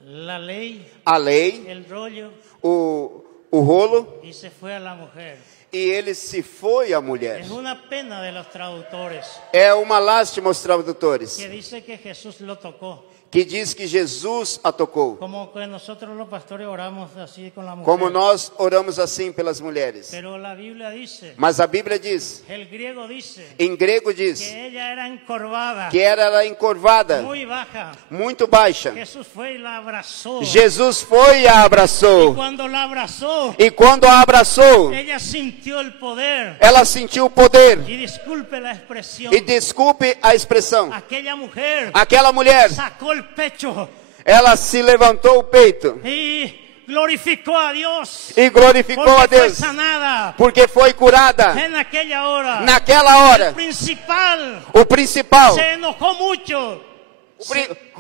la ley, a lei, el rollo, o rolo, y se fue a la mujer. e ele se foi à mulher. Es una pena de los traductores É uma lástima aos tradutores que dice que Jesús lo tocó. que diz que Jesus a tocou. Como que nosotros los pastores oramos así con la mujer. Como nós oramos assim pelas mulheres. Pero la Biblia dice, Mas a Bíblia diz, el griego dice, em grego diz, que ella era encorvada, que era encurvada, muy baja. muito baixa. Jesús fue y la abrazó. Jesus foi e a abraçou. Cuando la abrazó, E quando a abraçou, ella sintió el poder. ela sentiu o poder. Y disculpe la expresión, E desculpe a expressão, aquella mujer aquela mulher, sacó el pecho ela se levantou o peito y glorificó a Dios. e glorificou Porque a Deus, fue sanada porque foi curada. en aquella hora. Naquela hora, El principal o principal, se enojó mucho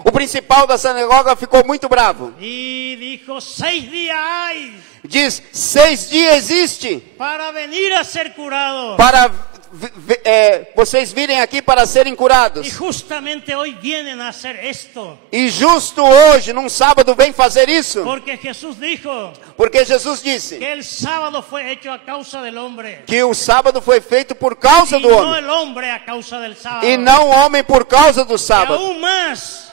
o principal da sinagoga ficou muito bravo. y dijo: 6 días hay Diz, 6 dias existe para venir a ser curado. para vocês virem aqui para serem Y curados. justamente hoy vienen a hacer esto. E justo hoje, num sábado, vem fazer isso. Porque Jesús dijo Porque Jesus disse que el sábado fue hecho a causa del hombre. que o sábado foi feito por causa Y do no homem. el hombre a causa del sábado. E não o homem por causa do Y sábado. aún más,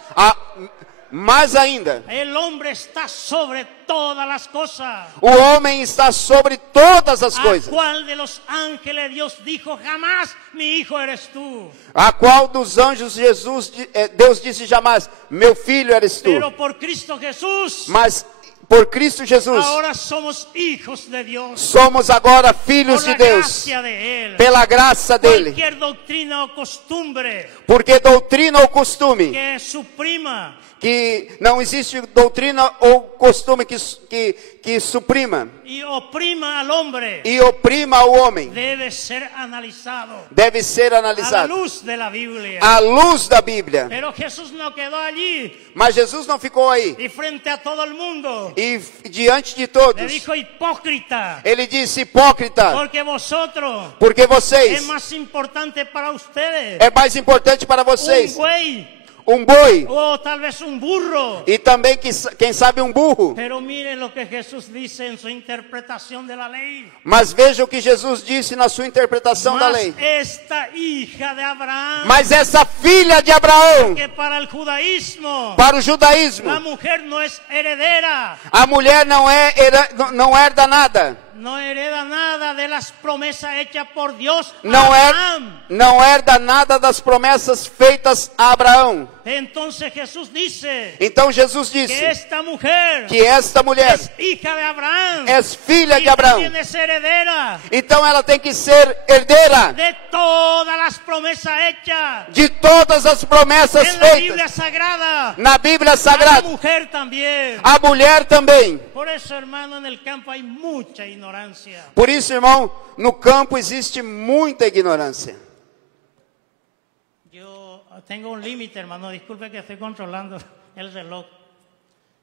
Mais ainda, el hombre está sobre todas las cosas. o homem está sobre todas as ¿A coisas. cuál de los ángeles Dios dijo: jamás mi hijo eres tú? A qual dos anjos Deus disse jamais, meu filho eres tu. Pero por Cristo Jesús, Mas por Cristo Jesus, ahora somos hijos de Dios. somos agora filhos Por la de Deus, gracia de Él. pela graça dele. Cualquier doctrina o costumbre Porque doutrina ou costume, que suprima que não existe doutrina ou costume que suprima y oprima al hombre e oprima o homem, debe ser analizado deve ser a la analisado luz de la Biblia. à luz da Bíblia. Pero Jesús no quedó allí Mas Jesus não ficou aí. y frente a todo el mundo E diante de le todos, dijo: hipócrita, ele disse, hipócrita, porque vosotros porque es vocês, más importante para ustedes é mais importante para vocês buey um boi o tal vez un burro. e também, quem sabe, um burro. Pero miren lo que Jesús dice en su interpretación de la ley. Mas veja o que Jesus disse na sua interpretação da Mas lei. esta hija de Abraham, Mas essa filha de Abraão, que para el judaísmo para o judaísmo, la mujer no es heredera, a mulher não herda nada. no hereda nada de las promesas hechas por Dios a Não Abraham. herda nada das promessas feitas a Abraão. Entonces Jesús dice Então Jesus que disse esta mujer que esta mulher es hija de Abraham, é filha y de Abraão. también es heredera Então ela tem que ser herdeira de todas las promesas hechas de todas as promessas en la feitas Biblia Sagrada. na Bíblia A la Sagrada. mujer también. A mulher também. Por eso, hermano, en el campo hay mucha ignorancia. Por isso, irmão, no campo existe muita ignorância. Yo tengo un límite, hermano. Disculpe que estoy controlando el reloj.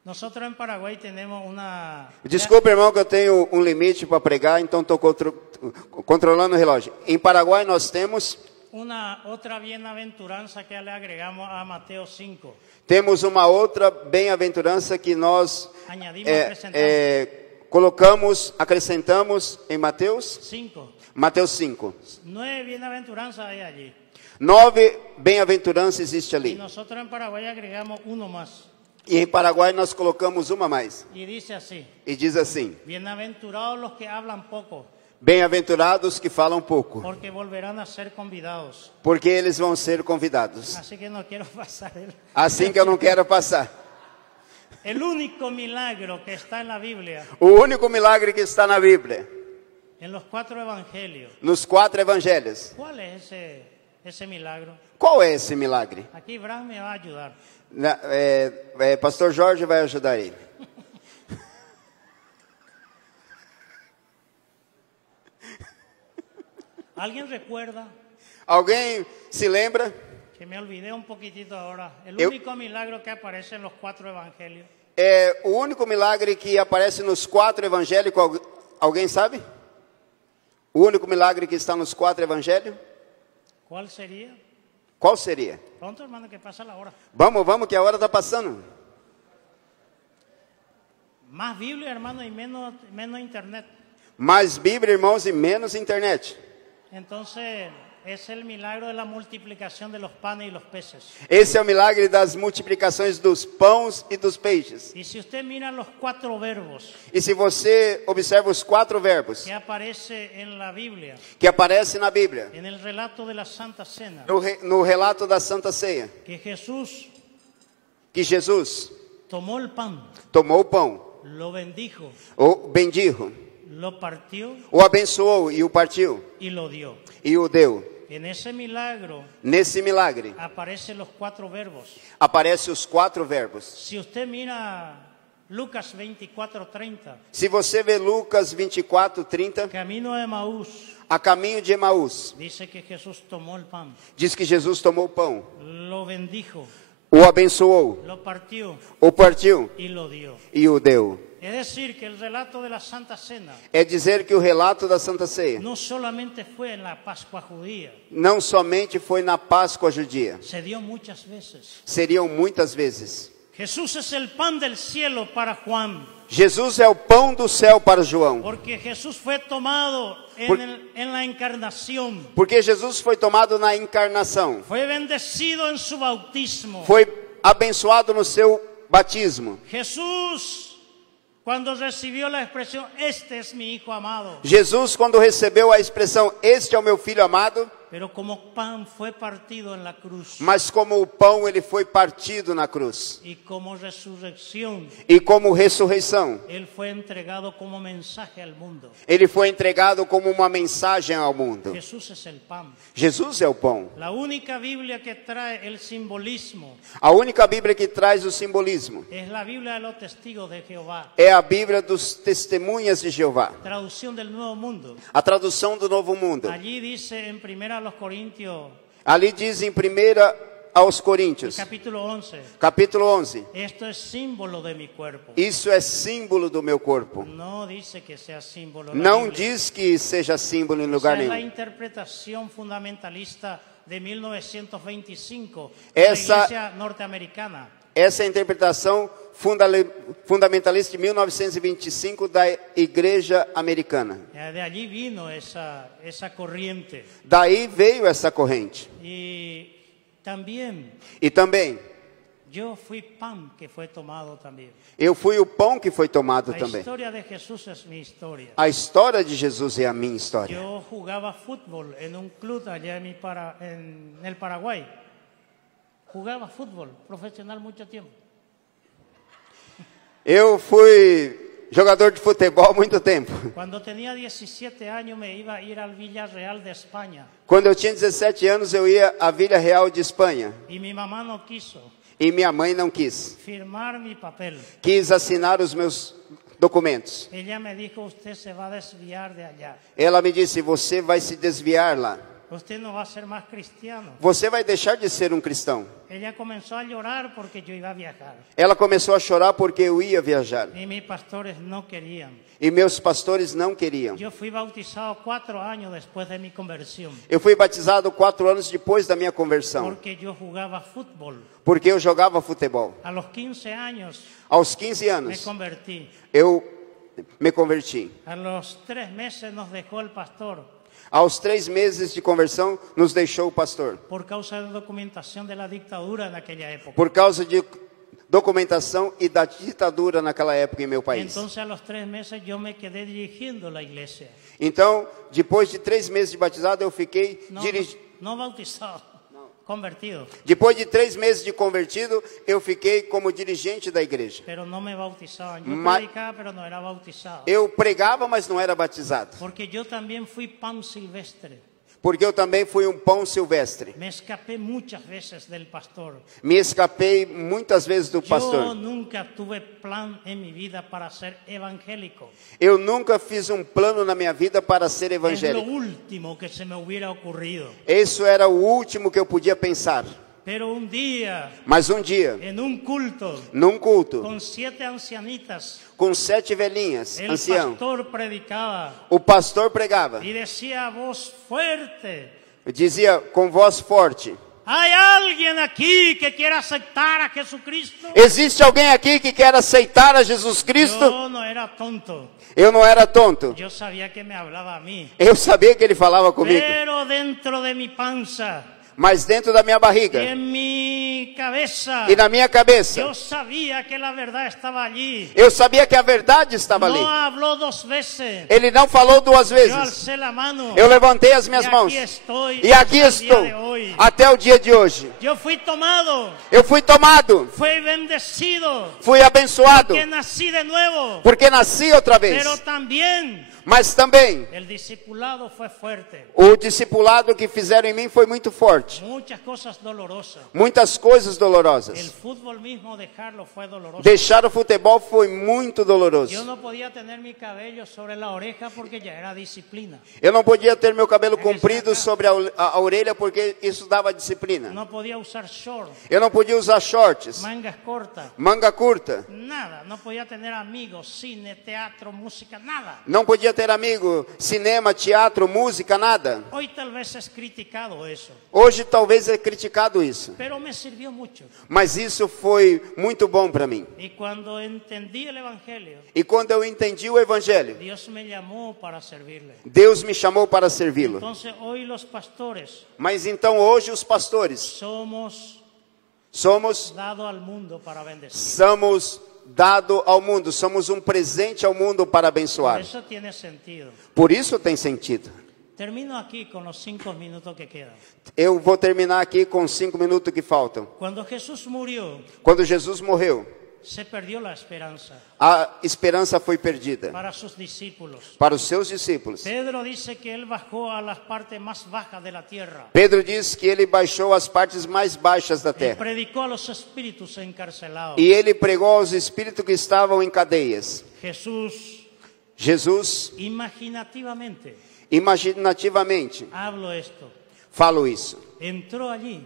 Nosotros en Paraguay tenemos una... Desculpa, irmão, que eu tenho um limite para pregar, então estou controlando o relógio. Em Paraguai nós temos Una otra bienaventuranza que le agregamos a Mateo 5. Temos uma outra bem-aventurança que nós Añadimos, acrescentamos. colocamos, acrescentamos em Mateus 5. Mateus 5. 9 bienaventuranzas hay allí. 9 bem-aventuranças existe Y ali. nosotros en Paraguay agregamos uno más. E em Paraguai nós colocamos uma mais. Y dice así: E diz assim: bienaventurados los que hablan poco, bem-aventurados que falam pouco, porque volverán a ser convidados. porque eles vão ser convidados. Así que no quiero pasar Assim que eu não quero passar. el único milagro que está en la Biblia, O único milagre que está na Bíblia, en los 4 evangelios. nos 4 evangelhos. ¿Cuál es ese milagro? Qual é esse milagre? Aquí Bram me va a ayudar. Pastor Jorge vai ajudar ele. ¿Alguien recuerda? Alguém se lembra? Que me olvidé un poquitito ahora. El Eu- único milagro que aparece en los 4 evangelios. O único milagre que aparece nos 4 evangélicos, alguém sabe? O único milagre que está nos 4 evangelhos? ¿Cuál sería? Qual seria? Pronto, hermano, que pasa la hora. Vamos, que a hora está passando. Más Biblia, hermano, y menos internet. Mais Bíblia, irmãos, e menos internet. Entonces, es el milagro de la multiplicación de los panes y los peces. Esse é o milagre das multiplicações dos pães e dos peixes. Y si usted mira los 4 verbos E se você observa os 4 verbos que aparece en la Biblia, que aparecem na Bíblia, en el relato de la Santa Cena, no relato da Santa Ceia, que Jesús que Jesus tomó el pan, tomou o pão, lo bendijo, o bendijo, lo partió o abençoou e o partiu y lo dio. e o deu. En ese milagro Nesse milagre aparecen los 4 verbos. aparecem os 4 verbos. Si usted mira Lucas 24:30, Se você vê Lucas 24:30, camino de Emaús, a caminho de Emaús, dice que Jesús tomó el pan, diz que Jesus tomou o pão, lo bendijo, o abençoou, lo partió o partiu y lo dio. e o deu. Es decir, que el relato de la Santa Cena É dizer que o relato da Santa Ceia no solamente fue en la Pascua judía, não somente foi na Páscoa judia, se dio muchas veces. seriam muitas vezes. Jesús es el pan del cielo para Juan, Jesus é o pão do céu para João, porque Jesús fue tomado en la encarnación, porque Jesus foi tomado na encarnação, fue bendecido en su bautismo. foi abençoado no seu batismo. Jesús, cuando recibió la expresión, este es mi hijo amado, Jesus, quando recebeu a expressão, este é o meu filho amado, pero como pan fue partido en la cruz mas como o pão ele foi partido na cruz, y como resurrección, e como ressurreição, él fue entregado como mensaje al mundo. ele foi entregado como uma mensagem ao mundo. Jesús es el pan. Jesus é o pão. La única Biblia que trae el simbolismo A única Bíblia que traz o simbolismo es la Biblia de los testigos de Jehová, é a Bíblia dos testemunhas de Jeová, traducción del Nuevo Mundo. a tradução do Novo Mundo. Allí dice en 1 Corintios, Ali diz em 1 aos Coríntios, capítulo 11, capítulo 11, esto es símbolo de mi cuerpo. isso é símbolo do meu corpo. No dice que sea símbolo. la Não Biblia. diz que seja símbolo em Esa lugar es la nenhum. interpretación fundamentalista de 1925 Esa- de la Iglesia norteamericana. Essa é a interpretação fundamentalista de 1925 da Igreja Americana. De allí vino esa corriente. Daí veio essa corrente. Y también E também, yo fui pan que fue tomado también. eu fui o pão que foi tomado La também. historia de Jesús es mi historia. A história de Jesus é a minha história. Yo jugaba fútbol en un club allá en el Paraguay. Jugaba fútbol profesional mucho tiempo. Eu fui jogador de futebol há muito tempo. Cuando tenía 17 años me iba a ir al Villarreal de España Quando eu tinha 17 anos, eu ia à Vila Real de Espanha. y mi mamá no quiso E minha mãe não quis. firmar mi papel. Quis assinar os meus documentos. Ella me dijo, usted se va a desviar de allá. Ela me disse, você vai se desviar lá. usted no va a ser más cristiano. você vai deixar de ser um cristão. Ella comenzó a llorar porque yo iba a viajar. Ela começou a chorar porque eu ia viajar. Y mis pastores no querían. E meus pastores não queriam. Yo fui bautizado 4 años después de mi conversión. Eu fui batizado 4 anos depois da minha conversão. Porque yo jugaba fútbol. Porque eu jogava futebol. A los 15 años Aos 15 me anos, convertí. eu me converti. A los 3 meses nos dejó el pastor Aos 3 meses de conversão, nos deixou o pastor. por causa de documentación de la dictadura en aquella época. Por causa de documentação e da ditadura naquela época em meu país. Entonces a los 3 meses yo me quedé dirigiendo la iglesia. Então, depois de 3 meses de batizado, eu fiquei No bautizado, convertido. Depois de 3 meses de convertido, eu fiquei como dirigente da igreja. Pero no me bautizaban. Yo Ma- predicaba, pero no era bautizado. Eu pregava, mas não era batizado. Porque yo también fui pan silvestre. Porque eu também fui um pão silvestre. Me escapé muchas veces del pastor. Me escapei muitas vezes do Yo pastor. nunca tuve plan en mi vida para ser evangélico. Eu nunca fiz um plano na minha vida para ser Es lo evangélico. último que se me hubiera ocurrido. Isso era o último que eu podia pensar. Pero un día, Mas um dia, en un culto, num culto, con 7 ancianitas, com 7 velhinhas, el ancião, pastor predicaba o pastor pregava. y decía a voz fuerte: Dizia com voz forte: ¿hay alguien aquí que quiera aceptar a Jesucristo? existe alguém aqui que quer aceitar a Jesus Cristo? Yo no era tonto. Eu não era tonto. Yo sabía que me hablaba a mí. Eu sabia que ele falava comigo. Pero dentro de mi panza Mas dentro da minha barriga y en mi cabeza, e na minha cabeça, yo sabía que la verdad estaba allí. eu sabia que a verdade estava ali. No habló 2 veces. Ele não falou 2 Yo vezes. alcé la mano. Eu levantei as minhas Y mãos. aquí estoy E aqui hasta el día estou, de hoy. até o dia de hoje. Yo fui tomado, Eu fui tomado, fui bendecido, fui abençoado, que nací de nuevo. porque nasci outra vez. Pero también Mas também, el discipulado fue fuerte. o discipulado que fizeram em mim foi muito forte. Muchas cosas dolorosas. Muitas coisas El dolorosas. fútbol mismo dejarlo fue doloroso. Deixar o futebol foi muito Yo doloroso. no podía tener mi cabello sobre la oreja porque ya era disciplina. Eu não podia ter meu cabelo comprido sobre a orelha porque isso dava disciplina. No podía usar short, Eu não podia usar shorts, mangas cortas, manga curta. nada. No podía tener amigos, cine, teatro, música, nada. Não podia ter amigo, cinema, teatro, música, nada. Hoy tal vez es criticado eso, Hoje talvez é criticado isso. pero me sirvió mucho. Mas isso foi muito bom para mim. Y cuando entendí el Evangelio, E quando eu entendi o evangelho, Dios me llamó para servirle. Deus me chamou para servi-lo. Entonces hoy los pastores Mas então hoje os pastores somos somos dados al mundo para bendecir. dado ao mundo, somos um presente ao mundo para Por abençoar. eso tiene sentido. Por isso tem sentido. Termino aquí con los 5 minutos que quedan. Eu vou terminar aqui com 5 minutos que faltam. Cuando Jesús murió, Quando Jesus morreu, se perdió la esperanza a esperança foi perdida para sus discípulos. para os seus discípulos. Pedro dice que él bajó a las partes más bajas de la tierra Pedro diz que ele baixou as partes mais baixas da y terra. predicó a los espíritus encarcelados. E ele pregou aos espíritos que estavam em cadeias. Jesus, Imaginativamente, imaginativamente, hablo esto, falo isso. entró allí.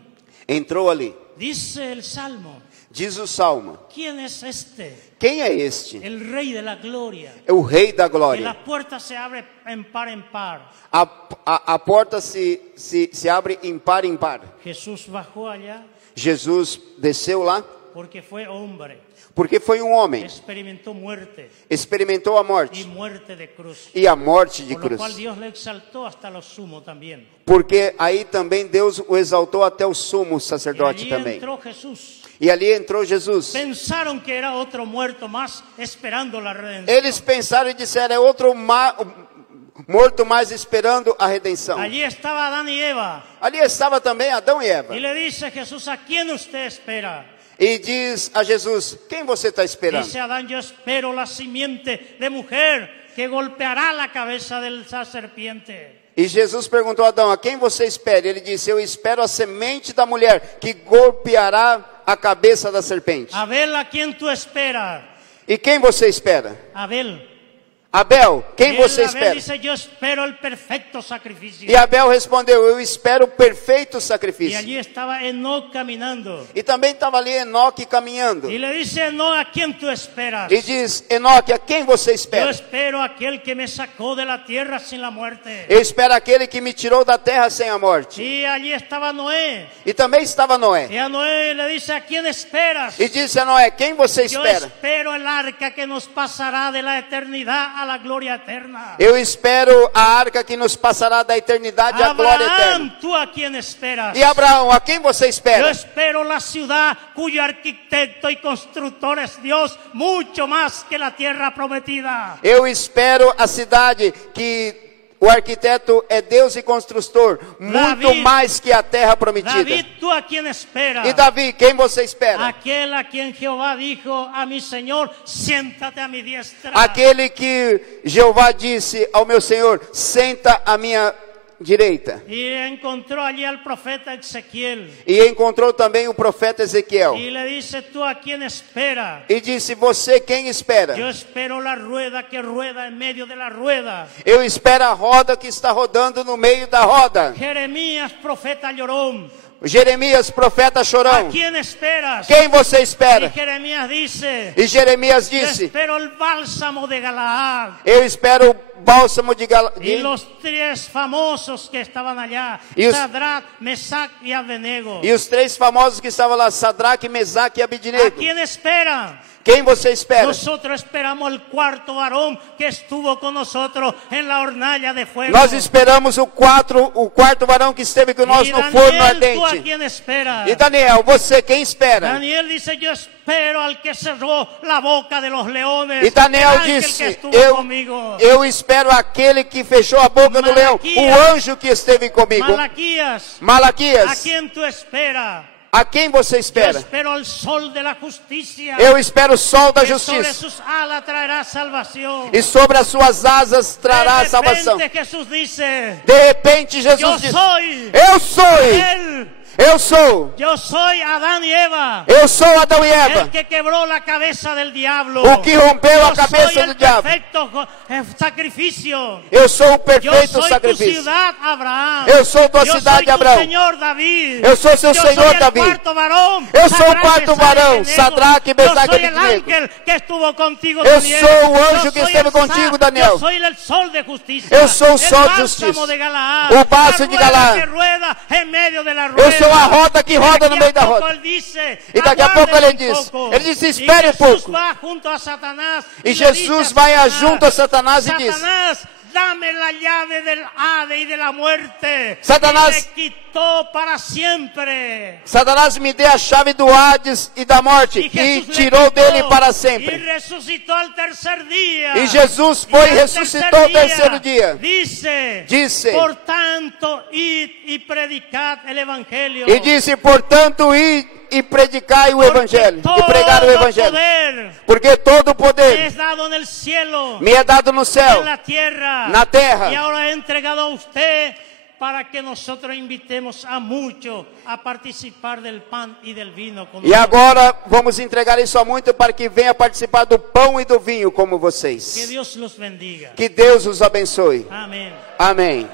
Entrou ali. Dice el Salmo, Diz o Salmo: ¿quién es este? quem é este? El Rey de la Gloria. É o Rei da Que Glória. las puertas se abren en par. A porta se abre impar em par. Jesús bajó allá Jesus desceu lá porque fue hombre. porque foi um homem. Experimentó muerte Experimentou a y morte muerte de cruz. e a morte de Por lo cual cruz. Dios le exaltó hasta lo sumo también. Porque aí também Deus o exaltou até o sumo Y sacerdote allí também. entró Jesús. E ali entrou Jesus. Pensaron que era otro muerto más esperando la redención. Eles pensaram e disseram: é outro morto mais esperando a redenção. Allí estaba Adán y Eva. Ali estava também Adão e Eva. Y le dice Jesús, ¿a quién usted espera? E diz a Jesus: quem você está esperando? Dice Adán, yo espero la simiente de mujer que golpeará la cabeza de esa serpiente. E Jesus perguntou a Adão: a quem você espera? Ele disse: eu espero a semente da mulher que golpeará a cabeça da serpente. Abel, ¿a quién tú esperas? E quem você espera? Abel. Abel, quem Y você Abel espera? dice, yo espero el perfecto sacrificio. E Abel respondeu, eu espero o perfeito Y sacrifício. allí estaba Enoc caminando. E também estava ali Enoque caminhando. Y le dice Enoc, ¿a quién tú esperas? E diz, Enoque, a quem você Yo espera? espero a aquel que me sacó de la tierra sin la muerte. Eu espero aquele que me tirou da terra sem a morte. Y allí estaba Noé. E também estava Noé. Y a Noé le dice, ¿a quién esperas? E disse a Noé, quem você Yo espera? espero el arca que nos pasará de la eternidad a la gloria eterna. Eu espero a arca que nos passará da eternidade à glória eterna. Abraham, ¿tú a quién esperas? E Abraão, a quem você Yo espera? espero la ciudad cuyo arquitecto y constructor es Dios, mucho más que la tierra prometida. Eu espero a cidade que o arquiteto é Deus e construtor, muito Davi, mais que a terra prometida. David, ¿tú a quién esperas? E Davi, quem você espera? Aquel a quien Jehová dijo a mi Señor, siéntate a mi diestra. Aquele que Jeová disse ao meu Senhor, senta à minha direita. Y encontró allí al profeta Ezequiel. E encontrou também o profeta Ezequiel. Y le dice, ¿tú a quién esperas? E disse, você quem espera? Yo espero la rueda que rueda en medio de la rueda. Eu espero a roda que está rodando no meio da roda. Jeremías, profeta llorón. Jeremias, profeta ¿A chorão. quién esperas? Quem você Y espera? Jeremías dice, E Jeremias yo disse, espero el bálsamo de Galaad. eu espero o bálsamo de Y los tres famosos que estaban allá, Y os- Sadrach, Mesach y Abednego. E os três famosos que estavam lá, Sadraque, Mesaque e ¿A Abednego. quién esperan? Quem você espera? Nosotros esperamos el cuarto varón que estuvo con nosotros en la hornalla de fuego. Nós esperamos o quarto varão que esteve conosco Y no forno Daniel, ¿tú a ardente. quién esperas? E Daniel, você quem espera? Daniel dice, yo espero al que cerró la boca de los leones. E Daniel el ángel que disse, estuvo conmigo. eu espero aquele que fechou a boca do leão, o anjo que esteve comigo. Malaquías, ¿a Malaquias, quién tú esperas? a quem você Yo espera? espero al sol de la justicia. Eu espero o sol da que sobre justiça. sus alas traerá salvación. E sobre as suas asas trará De salvação. repente Jesús dice, De repente yo Jesus diz, soy eu sou, él. eu sou, Yo soy Adán y Eva, eu sou Adão e Eva, el que quebró la cabeza del diablo. o que rompeu Yo a soy cabeça el do diabo. perfecto sacrificio. Eu sou o Yo perfeito soy tu sacrifício. ciudad, Abraham. Eu sou tua Yo cidade, soy tu Abraão. Señor David. Eu sou seu Yo Senhor, soy el Davi. cuarto varón, Eu sou o Sadraque, quarto Mesach y varão, Abednego. Sadraque, Yo Mesach e soy el Abednego. ángel que estuvo contigo, Eu Daniel. sou o anjo Yo que soy esteve el contigo, sa- Daniel. Yo soy el sol de justicia. Eu sou o sol de bálsamo justiça. de Galaad. O bálsamo de La rueda Galaad. que rueda en medio de la rueda. Eu sou a roda que roda no Daqui a meio da pouco roda. ele disse, E daqui a pouco ele diz, pouco. ele disse, espere E um pouco. Jesus vai junto a Satanás. E le Jesus dice vai Satanás, junto a Satanás e diz, Satanás, dame la llave del Hade y de la muerte. Satanás- Y me quitó para siempre. Satanás me deu a chave do Hades e da morte Y e Jesús le tirou quitó dele para Y sempre. resucitó al tercer día. E Jesus foi e al ressuscitou ao terceiro dia. Dice, por tanto, id y predicad el evangelio. E disse, portanto, ir e predicai o evangelho, e pregar o evangelho. Poder Porque todo o me poder es dado en el cielo, me é dado no en céu, la tierra, na terra. y ahora he entregado a usted para que nosotros invitemos a muchos a participar del pan y del vino con E nosotros. agora vamos entregar isso a muito para que venha participar do pão e do vinho como Que vocês. Dios los bendiga. Que Deus os abençoe. Amén. Amém.